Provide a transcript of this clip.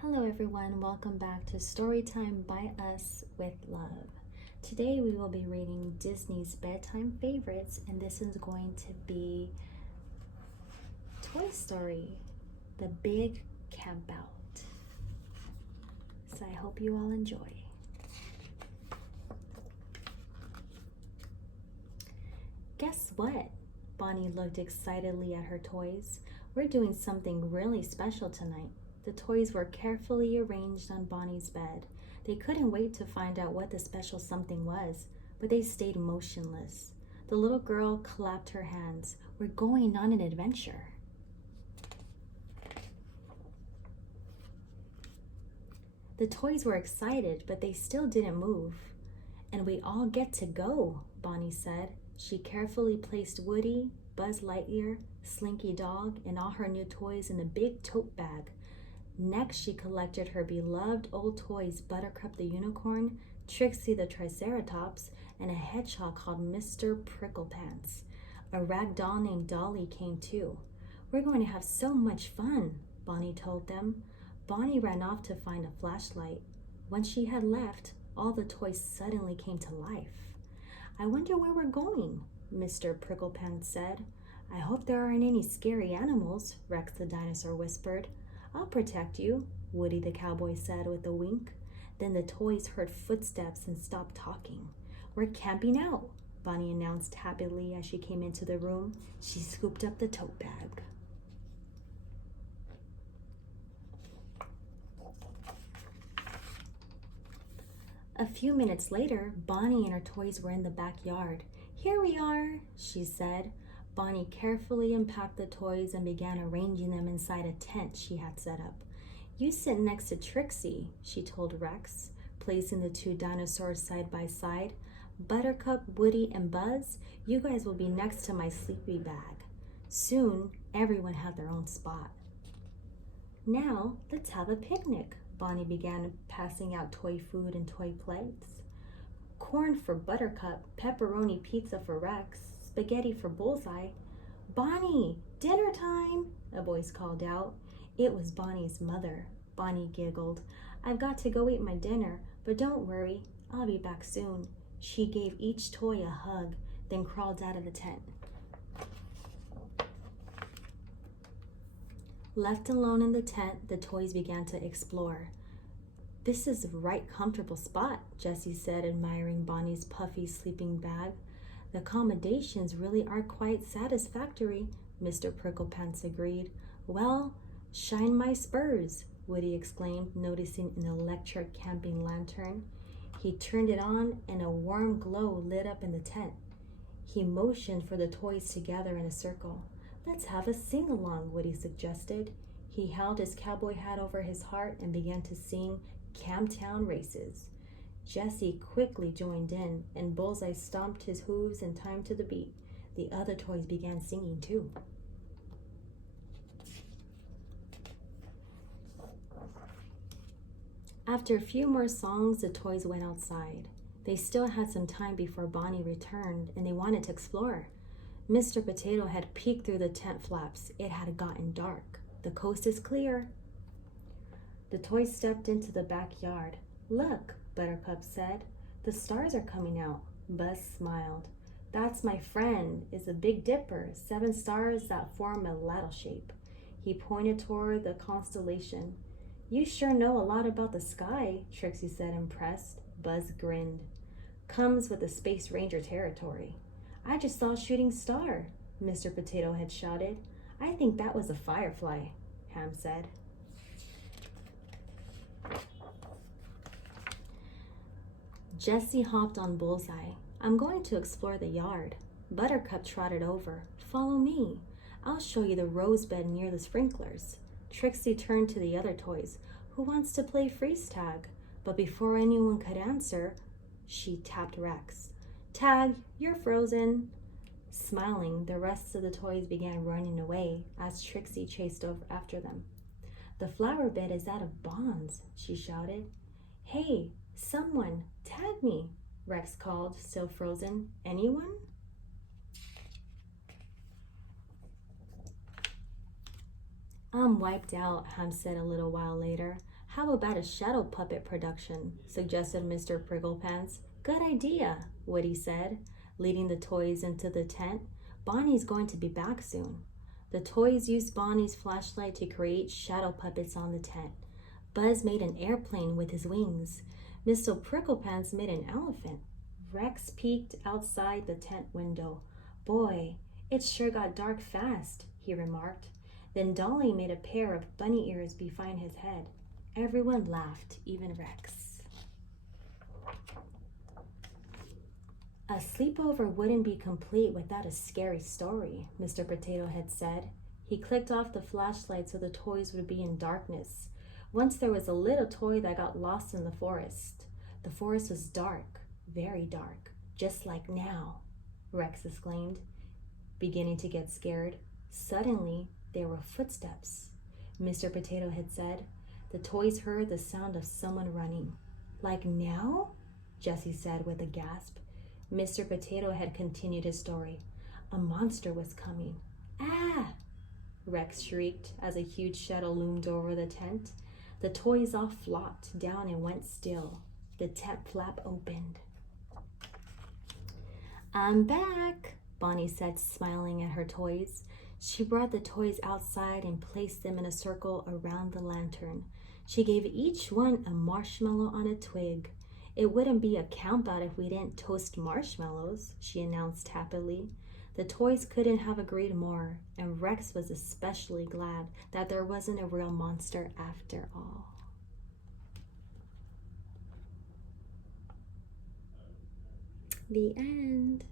Hello everyone, welcome back to Storytime by Us with Love. Today we will be reading Disney's bedtime favorites, and this is going to be Toy Story, The Big Campout. So I hope you all enjoy. Guess what? Bonnie looked excitedly at her toys. We're doing something really special tonight. The toys were carefully arranged on Bonnie's bed. They couldn't wait to find out what the special something was, but they stayed motionless. The little girl clapped her hands. We're going on an adventure. The toys were excited, but they still didn't move. And we all get to go, Bonnie said. She carefully placed Woody, Buzz Lightyear, Slinky Dog, and all her new toys in a big tote bag. Next, she collected her beloved old toys, Buttercup the Unicorn, Trixie the Triceratops, and a hedgehog called Mr. Pricklepants. A rag doll named Dolly came too. We're going to have so much fun, Bonnie told them. Bonnie ran off to find a flashlight. Once she had left, all the toys suddenly came to life. I wonder where we're going, Mr. Pricklepants said. I hope there aren't any scary animals, Rex the dinosaur whispered. I'll protect you, Woody the cowboy said with a wink. Then the toys heard footsteps and stopped talking. We're camping out, Bonnie announced happily as she came into the room. She scooped up the tote bag. A few minutes later, Bonnie and her toys were in the backyard. Here we are, she said. Bonnie carefully unpacked the toys and began arranging them inside a tent she had set up. You sit next to Trixie, she told Rex, placing the two dinosaurs side by side. Buttercup, Woody, and Buzz, you guys will be next to my sleepy bag. Soon, everyone had their own spot. Now, let's have a picnic, Bonnie began passing out toy food and toy plates. Corn for Buttercup, pepperoni pizza for Rex, spaghetti for Bullseye. Bonnie, dinner time, a voice called out. It was Bonnie's mother. Bonnie giggled. I've got to go eat my dinner, but don't worry, I'll be back soon. She gave each toy a hug, then crawled out of the tent. Left alone in the tent, the toys began to explore. This is a right comfortable spot, Jessie said, admiring Bonnie's puffy sleeping bag. The accommodations really are quite satisfactory, Mr. Pricklepants agreed. Well, shine my spurs, Woody exclaimed, noticing an electric camping lantern. He turned it on and a warm glow lit up in the tent. He motioned for the toys to gather in a circle. Let's have a sing-along, Woody suggested. He held his cowboy hat over his heart and began to sing Campout races. Jessie quickly joined in, and Bullseye stomped his hooves in time to the beat. The other toys began singing too. After a few more songs, the toys went outside. They still had some time before Bonnie returned, and they wanted to explore. Mr. Potato Head peeked through the tent flaps. It had gotten dark. The coast is clear. The toys stepped into the backyard. Look, Buttercup said. The stars are coming out. Buzz smiled. That's my friend, is the Big Dipper, 7 stars that form a ladle shape. He pointed toward the constellation. You sure know a lot about the sky, Trixie said, impressed. Buzz grinned. Comes with the Space Ranger territory. I just saw a shooting star, Mr. Potato Head shouted. I think that was a firefly, Ham said. Jessie hopped on Bullseye. I'm going to explore the yard. Buttercup trotted over. Follow me. I'll show you the rose bed near the sprinklers. Trixie turned to the other toys. Who wants to play freeze tag? But before anyone could answer, she tapped Rex. Tag, you're frozen. Smiling, the rest of the toys began running away as Trixie chased after them. The flower bed is out of bonds, she shouted. Hey, someone, tag me, Rex called, still frozen. Anyone? I'm wiped out, Ham said a little while later. How about a shadow puppet production? Suggested Mr. Pricklepants. Good idea, Woody said, leading the toys into the tent. Bonnie's going to be back soon. The toys used Bonnie's flashlight to create shadow puppets on the tent. Buzz made an airplane with his wings. Mr. Pricklepants made an elephant. Rex peeked outside the tent window. Boy, it sure got dark fast, he remarked. Then Dolly made a pair of bunny ears behind his head. Everyone laughed, even Rex. A sleepover wouldn't be complete without a scary story, Mr. Potato Head said. He clicked off the flashlight so the toys would be in darkness. Once there was a little toy that got lost in the forest. The forest was dark, very dark, just like now, Rex exclaimed, beginning to get scared. Suddenly, there were footsteps. Mr. Potato Head said. The toys heard the sound of someone running. Like now? Jessie said with a gasp. Mr. Potato Head continued his story. A monster was coming. Ah! Rex shrieked as a huge shadow loomed over the tent. The toys all flopped down and went still. The tent flap opened. I'm back, Bonnie said, smiling at her toys. She brought the toys outside and placed them in a circle around the lantern. She gave each one a marshmallow on a twig. It wouldn't be a campout if we didn't toast marshmallows, she announced happily. The toys couldn't have agreed more, and Rex was especially glad that there wasn't a real monster after all. The end.